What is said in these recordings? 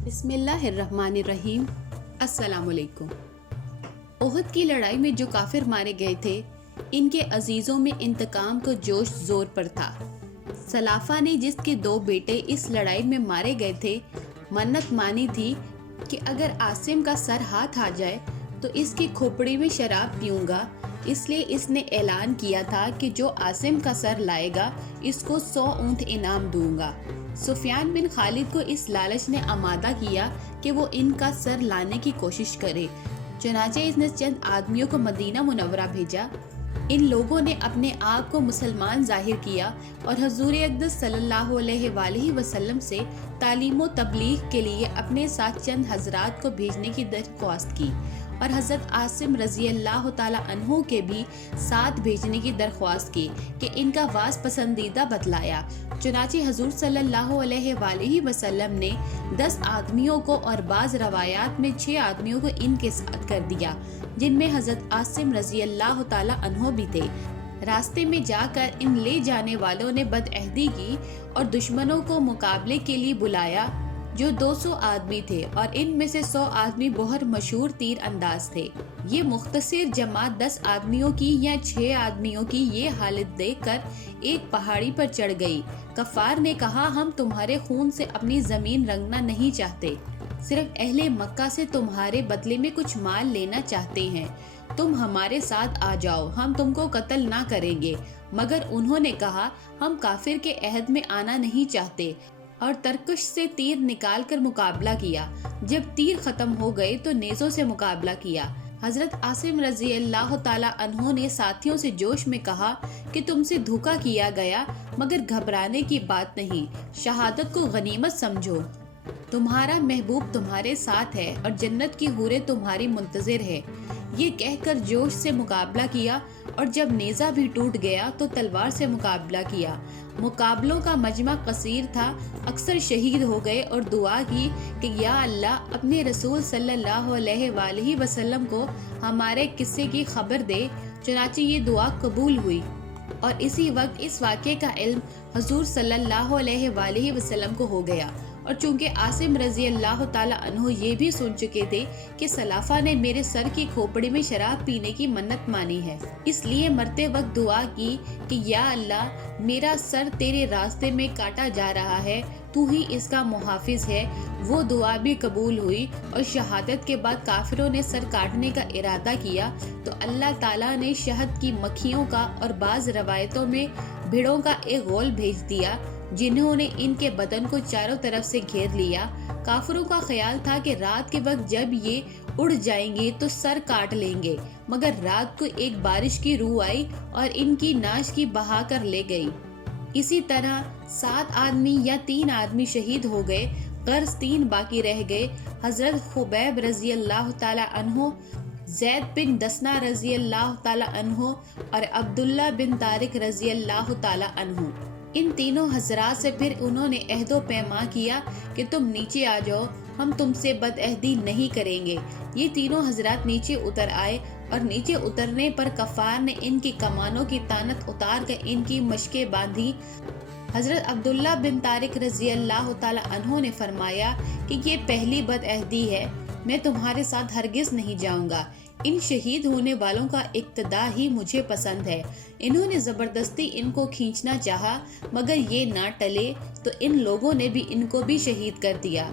بسم اللہ الرحمن الرحیم۔ السلام علیکم۔ احد کی لڑائی میں جو کافر مارے گئے تھے، ان کے عزیزوں میں انتقام کا جوش زور پر تھا۔ سلافہ نے جس کے 2 بیٹے اس لڑائی میں مارے گئے تھے، منت مانی تھی کہ اگر عاصم کا سر ہاتھ آ جائے تو اس کی کھوپڑی میں شراب پیوں گا۔ اس لیے اس نے اعلان کیا تھا کہ جو عاصم کا سر لائے گا اس کو 100 اونٹ انعام دوں گا۔ سفیان بن خالد کو اس لالچ نے آمادہ کیا کہ وہ ان کا سر لانے کی کوشش کرے، چنانچہ اس نے چند آدمیوں کو مدینہ منورہ بھیجا۔ ان لوگوں نے اپنے آپ کو مسلمان ظاہر کیا اور حضور اقدس صلی اللہ علیہ وآلہ وسلم سے تعلیم و تبلیغ کے لیے اپنے ساتھ چند حضرات کو بھیجنے کی درخواست کی، اور حضرت عاصم رضی اللہ تعالی عنہ کے بھی ساتھ بھیجنے کی درخواست کی کہ ان کا واس پسندیدہ بتلایا۔ چنانچہ حضور صلی اللہ علیہ وآلہ وسلم نے 10 آدمیوں کو اور بعض روایات میں 6 آدمیوں کو ان کے ساتھ کر دیا، جن میں حضرت عاصم رضی اللہ تعالی عنہ بھی تھے۔ راستے میں جا کر ان لے جانے والوں نے بدعہدی کی اور دشمنوں کو مقابلے کے لیے بلایا، جو 200 آدمی تھے، اور ان میں سے 100 آدمی بہت مشہور تیر انداز تھے۔ یہ مختصر جماعت 10 آدمیوں کی یا 6 آدمیوں کی یہ حالت دیکھ کر ایک پہاڑی پر چڑھ گئی۔ کفار نے کہا، ہم تمہارے خون سے اپنی زمین رنگنا نہیں چاہتے، صرف اہل مکہ سے تمہارے بدلے میں کچھ مال لینا چاہتے ہیں۔ تم ہمارے ساتھ آ جاؤ، ہم تم کو قتل نہ کریں گے۔ مگر انہوں نے کہا، ہم کافر کے عہد میں آنا نہیں چاہتے، اور ترکش سے تیر نکال کر مقابلہ کیا۔ جب تیر ختم ہو گئے تو نیزوں سے مقابلہ کیا۔ حضرت عاصم رضی اللہ تعالی عنہ نے ساتھیوں سے جوش میں کہا کہ تم سے دھوکہ کیا گیا، مگر گھبرانے کی بات نہیں، شہادت کو غنیمت سمجھو۔ تمہارا محبوب تمہارے ساتھ ہے اور جنت کی حوریں تمہاری منتظر ہے۔ یہ کہہ کر جوش سے مقابلہ کیا، اور جب نیزہ بھی ٹوٹ گیا تو تلوار سے مقابلہ کیا۔ مقابلوں کا مجمع قصیر تھا، اکثر شہید ہو گئے اور دعا کی کہ یا اللہ اپنے رسول صلی اللہ علیہ وآلہ وسلم کو ہمارے قصے کی خبر دے۔ چنانچہ یہ دعا قبول ہوئی، اور اسی وقت اس واقعے کا علم حضور صلی اللہ علیہ وآلہ وسلم کو ہو گیا۔ اور چونکہ عاصم رضی اللہ تعالی عنہ یہ بھی سن چکے تھے کہ سلافہ نے میرے سر کی کھوپڑی میں شراب پینے کی منت مانی ہے، اس لیے مرتے وقت دعا کی کہ یا اللہ میرا سر تیرے راستے میں کاٹا جا رہا ہے، تو ہی اس کا محافظ ہے۔ وہ دعا بھی قبول ہوئی، اور شہادت کے بعد کافروں نے سر کاٹنے کا ارادہ کیا تو اللہ تعالیٰ نے شہد کی مکھیوں کا اور بعض روایتوں میں بھیڑوں کا ایک غول بھیج دیا، جنہوں نے ان کے بدن کو چاروں طرف سے گھیر لیا۔ کافروں کا خیال تھا کہ رات کے وقت جب یہ اڑ جائیں گے تو سر کاٹ لیں گے، مگر رات کو ایک بارش کی روح آئی اور ان کی ناش کی بہا کر لے گئی۔ اسی طرح 7 آدمی یا 3 آدمی شہید ہو گئے، غرض 3 باقی رہ گئے، حضرت خبیب رضی اللہ تعالی عنہ، زید بن دسنہ رضی اللہ تعالی عنہ، اور عبداللہ بن طارق رضی اللہ تعالی عنہ۔ ان تینوں حضرات سے پھر انہوں نے عہد و پیمان کیا کہ تم نیچے آ جاؤ، ہم تم سے بدعہدی نہیں کریں گے۔ یہ تینوں حضرات نیچے اتر آئے، اور نیچے اترنے پر کفار نے ان کی کمانوں کی تانت اتار کر ان کی مشقیں باندھی۔ حضرت عبداللہ بن طارق رضی اللہ تعالی عنہ نے فرمایا کہ یہ پہلی بدعہدی ہے، میں تمہارے ساتھ ہرگز نہیں جاؤں گا۔ ان شہید ہونے والوں کا اقتداء ہی مجھے پسند ہے۔ انہوں نے زبردستی ان کو کھینچنا چاہا، مگر یہ نہ ٹلے تو ان لوگوں نے بھی ان کو بھی شہید کر دیا۔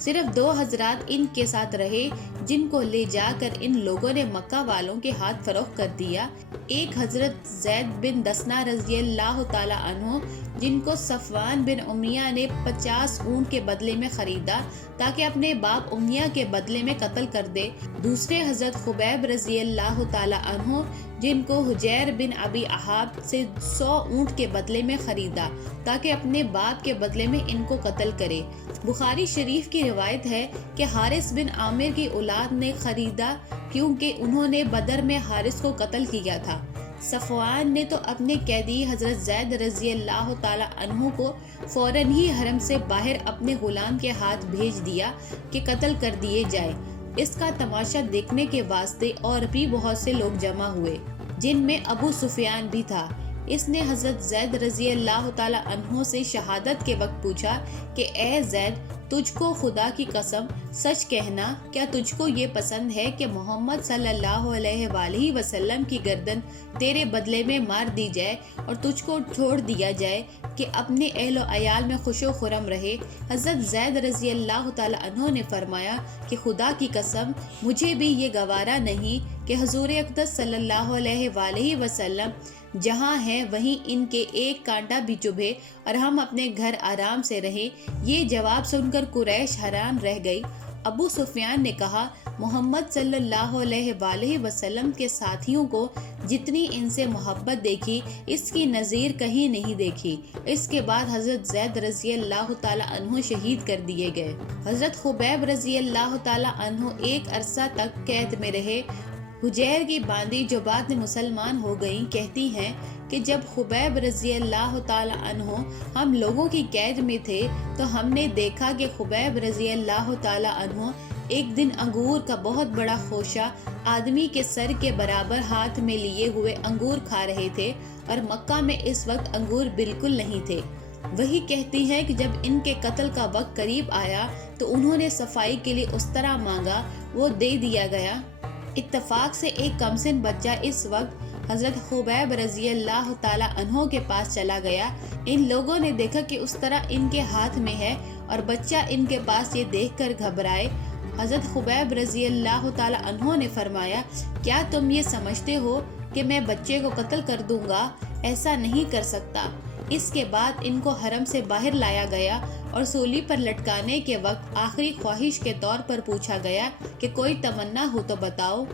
صرف 2 حضرات ان کے ساتھ رہے، جن کو لے جا کر ان لوگوں نے مکہ والوں کے ہاتھ فروخت کر دیا۔ ایک حضرت زید بن دسنہ رضی اللہ تعالی عنہ، جن کو صفوان بن امیہ نے 50 اونٹ کے بدلے میں خریدا تاکہ اپنے باپ امیہ کے بدلے میں قتل کر دے۔ دوسرے حضرت خبیب رضی اللہ تعالی عنہ، جن کو حجیر بن ابی احاب سے 100 اونٹ کے بدلے میں خریدا تاکہ اپنے باپ کے بدلے میں ان کو قتل کرے۔ بخاری شریف کی روایت ہے کہ حارث بن عامر کی اولاد نے خریدا، کیونکہ انہوں نے بدر میں حارث کو قتل کیا تھا۔ صفوان نے تو اپنے قیدی حضرت زید رضی اللہ تعالی عنہ کو فوراً ہی حرم سے باہر اپنے غلام کے ہاتھ بھیج دیا کہ قتل کر دیے جائے۔ اس کا تماشا دیکھنے کے واسطے اور بھی بہت سے لوگ جمع ہوئے، جن میں ابو سفیان بھی تھا۔ اس نے حضرت زید رضی اللہ تعالی عنہ سے شہادت کے وقت پوچھا کہ اے زید، تجھ کو خدا کی قسم سچ کہنا، کیا تجھ کو یہ پسند ہے کہ محمد صلی اللہ علیہ وآلہ وسلم کی گردن تیرے بدلے میں مار دی جائے اور تجھ کو چھوڑ دیا جائے کہ اپنے اہل و عیال میں خوش و خرم رہے؟ حضرت زید رضی اللہ تعالی عنہ نے فرمایا کہ خدا کی قسم مجھے بھی یہ گوارا نہیں کہ حضور اقدس صلی اللہ علیہ وآلہ وسلم جہاں ہیں وہیں ان کے ایک کانٹا بھی چبھے اور ہم اپنے گھر آرام سے رہیں۔ یہ جواب سن کر قریش حیران رہ گئی۔ ابو سفیان نے کہا، محمد صلی اللہ علیہ وآلہ وسلم کے ساتھیوں کو جتنی ان سے محبت دیکھی اس کی نظیر کہیں نہیں دیکھی۔ اس کے بعد حضرت زید رضی اللہ تعالی عنہ شہید کر دیے گئے۔ حضرت خبیب رضی اللہ تعالی عنہ ایک عرصہ تک قید میں رہے۔ حجیر کی باندی جو بعد میں مسلمان ہو گئیں کہتی ہیں کہ جب خبیب رضی اللہ تعالی عنہ ہم لوگوں کی قید میں تھے تو ہم نے دیکھا کہ خبیب رضی اللہ تعالی عنہ ایک دن انگور کا بہت بڑا خوشہ آدمی کے سر کے برابر ہاتھ میں لیے ہوئے انگور کھا رہے تھے، اور مکہ میں اس وقت انگور بالکل نہیں تھے۔ وہی کہتی ہے کہ جب ان کے قتل کا وقت قریب آیا تو انہوں نے صفائی کے لیے اس طرح مانگا، وہ دے دیا گیا۔ اتفاق سے ایک کمسن بچہ اس وقت حضرت خبیب رضی اللہ تعالی عنہ کے پاس چلا گیا۔ ان لوگوں نے دیکھا کہ اس طرح ان کے ہاتھ میں ہے اور بچہ ان کے پاس یہ دیکھ کر گھبرائے۔ حضرت خبیب رضی اللہ تعالی عنہ نے فرمایا، کیا تم یہ سمجھتے ہو کہ میں بچے کو قتل کر دوں گا؟ ایسا نہیں کر سکتا۔ اس کے بعد ان کو حرم سے باہر لایا گیا اور سولی پر لٹکانے کے وقت آخری خواہش کے طور پر پوچھا گیا کہ کوئی تمنا ہو تو بتاؤ۔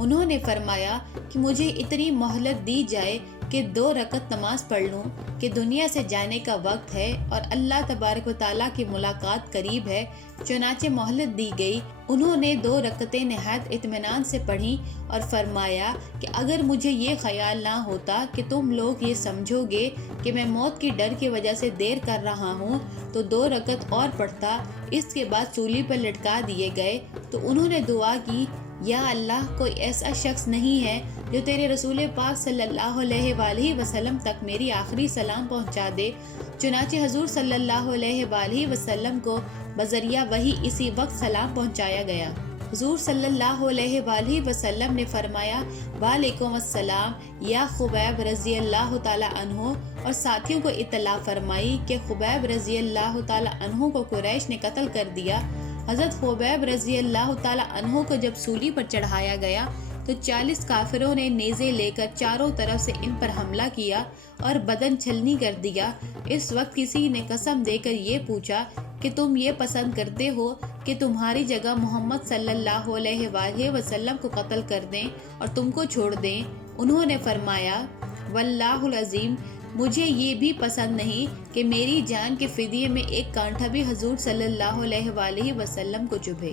انہوں نے فرمایا کہ مجھے اتنی مہلت دی جائے کہ 2 رکعت نماز پڑھ لوں کہ دنیا سے جانے کا وقت ہے اور اللہ تبارک و تعالیٰ کی ملاقات قریب ہے۔ چنانچہ مہلت دی گئی۔ انہوں نے 2 رکعتیں نہایت اطمینان سے پڑھیں اور فرمایا کہ اگر مجھے یہ خیال نہ ہوتا کہ تم لوگ یہ سمجھو گے کہ میں موت کی ڈر کی وجہ سے دیر کر رہا ہوں تو 2 رکعت اور پڑھتا۔ اس کے بعد سولی پر لٹکا دیے گئے تو انہوں نے دعا کی، یا اللہ، کوئی ایسا شخص نہیں ہے جو تیرے رسول پاک صلی اللہ علیہ وآلہ وسلم تک میری آخری سلام پہنچا دے۔ چنانچہ حضور صلی اللہ علیہ وآلہ وسلم کو بذریعہ وحی اسی وقت سلام پہنچایا گیا۔ حضور صلی اللہ علیہ وآلہ وسلم نے فرمایا، وعلیکم السلام یا خبیب رضی اللہ تعالی عنہ، اور ساتھیوں کو اطلاع فرمائی کہ خبیب رضی اللہ تعالی عنہ کو قریش نے قتل کر دیا۔ حضرت خبیب رضی اللہ تعالی عنہ کو جب سولی پر چڑھایا گیا تو 40 کافروں نے نیزے لے کر چاروں طرف سے ان پر حملہ کیا اور بدن چھلنی کر دیا۔ اس وقت کسی نے قسم دے کر یہ پوچھا کہ تم یہ پسند کرتے ہو کہ تمہاری جگہ محمد صلی اللہ علیہ وآلہ وسلم کو قتل کر دیں اور تم کو چھوڑ دیں؟ انہوں نے فرمایا، واللہ العظیم، مجھے یہ بھی پسند نہیں کہ میری جان کے فدیے میں ایک کانٹا بھی حضور صلی اللہ علیہ وآلہ وسلم کو چبھے۔